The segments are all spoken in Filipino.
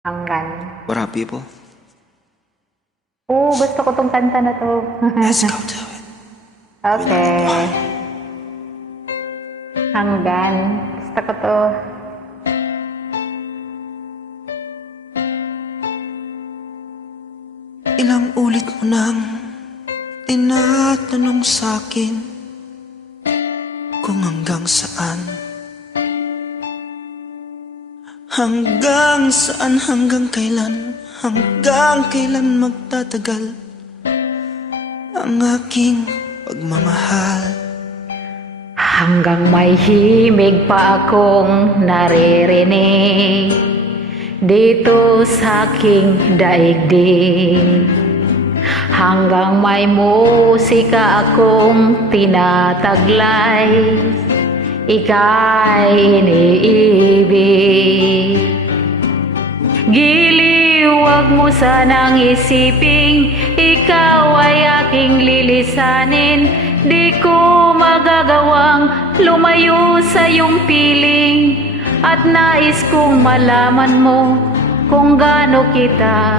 Hanggan. What up, people? Oo, gusto ko tong kanta na to. Let's go to it. Okay. Hanggan. Gusto ko to. Ilang ulit mo nang tinatanong sa'kin kung hanggang saan. Hanggang saan, hanggang kailan magtatagal ang aking pagmamahal. Hanggang may himig pa akong naririnig dito sa aking daigdig. Hanggang may musika akong tinataglay, ika'y iniibig. Giliw, wag mo sanang isiping ikaw ay aking lilisanin. Di ko magagawang lumayo sa iyong piling, at nais kong malaman mo kung gaano kita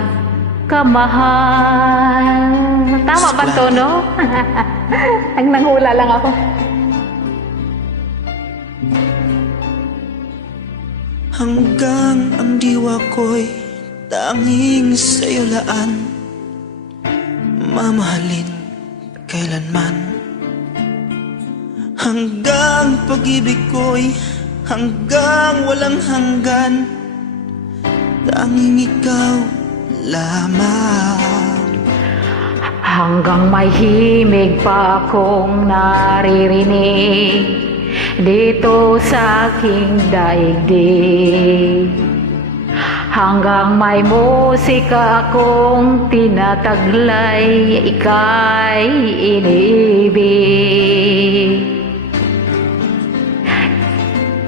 kamahal. Tama ba to, no? Nanghula lang ako. Hanggang ang diwa ko'y tanging sa'yo laan, mamahalin kailanman. Hanggang pag-ibig ko'y hanggang walang hanggan, tanging ikaw lamang. Hanggang may himig pa akong naririnig dito sa aking daigdig. Hanggang may musika akong tinataglay, ika'y iniibig.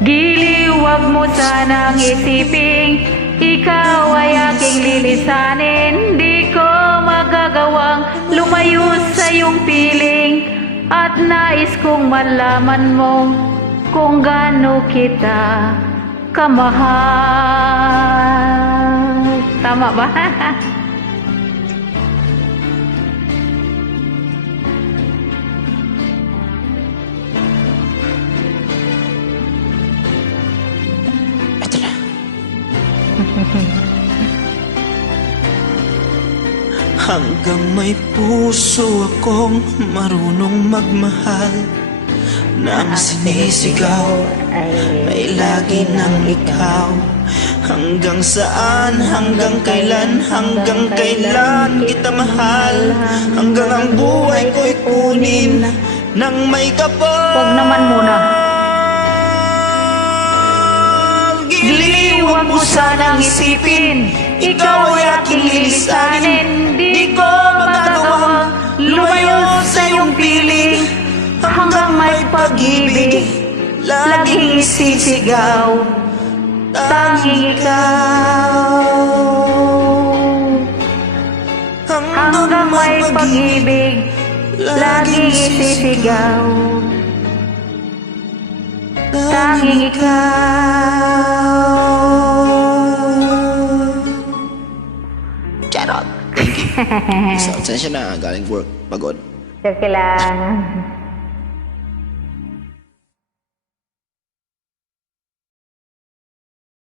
Giliw, wag mo sanang isiping ikaw ay aking lilisanin. Di ko magagawang lumayo sa iyong piling, at nais kong malaman mo kung gaano kita kamahal. Tama ba? Ito na. Hanggang may puso akong marunong magmahal, na ang sinisigaw ay lagi ng ikaw. Hanggang saan, hanggang kailan kita mahal. Hanggang ang buhay ko'y kunin ng may kapal. Wag naman muna. Giliw, wag mo sanang isipin ikaw ay aking lilisanin. Di ko magagawa lumayo sa iyong piling. Hanggang may pag-ibig laging isisigaw, tanging ikaw. Hanggang may pag-ibig laging isisigaw, tanging ikaw. Charot. Thank you. Pasensya na, galing work, pagod. Joke lang.